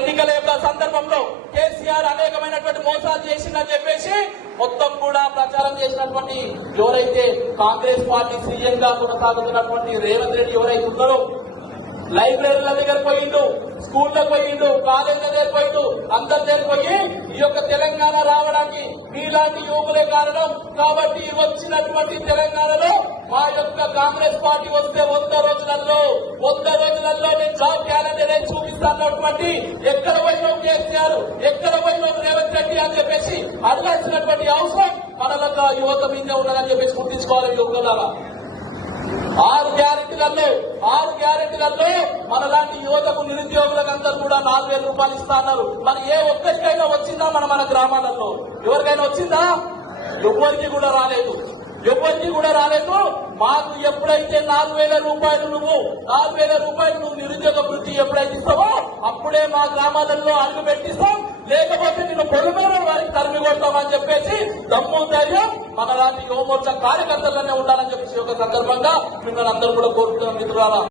ఎన్నికల యొక్క సందర్భంలో కేసీఆర్ అనేకమైనటువంటి మోసాలు చేసిందని చెప్పేసి మొత్తం కూడా ప్రచారం చేసినటువంటి ఎవరైతే కాంగ్రెస్ పార్టీ సీఎం గా కొనసాగుతున్నటువంటి రేవంత్ రెడ్డి ఎవరైతే ఉన్నారో లైబ్రరీల దగ్గర పోయిండు స్కూళ్ళకు పోయిండు కాలేజీల దగ్గర పోయిండు అందరి దగ్గర పోయి ఈ యొక్క తెలంగాణ రావడానికి మీలాంటి యువకులే కారణం. కాబట్టి వచ్చినటువంటి తెలంగాణలో మా యొక్క కాంగ్రెస్ పార్టీ వస్తే వంద రోజులలో వంద రోజులలో నేను జాబ్ క్యాలెండర్ చూపిస్తాను. రెడ్డి ఎక్కడ పోయినావు కేసీఆర్ ఎక్కడ పోయినావు రేవంత్ రెడ్డి అని చెప్పేసి అడగాల్సినటువంటి అవసరం మనలకు యువత మీద ఉన్నదని చెప్పేసి గుర్తించుకోవాలి యువకులారా. ఆరు గ్యారెంటీలలో ఆరు గ్యారెంటీలలో మనలాంటి యువతకు నిరుద్యోగులకు కూడా నాలుగు వేల రూపాయలు ఇస్తా అన్నారు. మరి ఏ ఒక్కరికైనా వచ్చిందా మన మన గ్రామాలలో? ఎవరికైనా వచ్చిందా? ఎవరికి కూడా రాలేదు. ఎవరికి కూడా రాలేదు. మాకు ఎప్పుడైతే నాలుగు వేల రూపాయలు నువ్వు నాలుగు వేల రూపాయలు నువ్వు నిరుద్యోగ వృత్తి ఎప్పుడైతే ఇస్తావో అప్పుడే మా గ్రామాలలో అడుగు పెట్టిస్తాం. లేకపోతే నిన్ను పొరుగుమైన వారికి తరిమి కొడతామని చెప్పేసి దమ్ము ధైర్యం మన లాంటి యువమోర్చా కార్యకర్తలనే ఉండాలని చెప్పేసి ఒక సందర్భంగా మిమ్మల్ని అందరూ కూడా కోరుతున్నాం మిత్రులారా.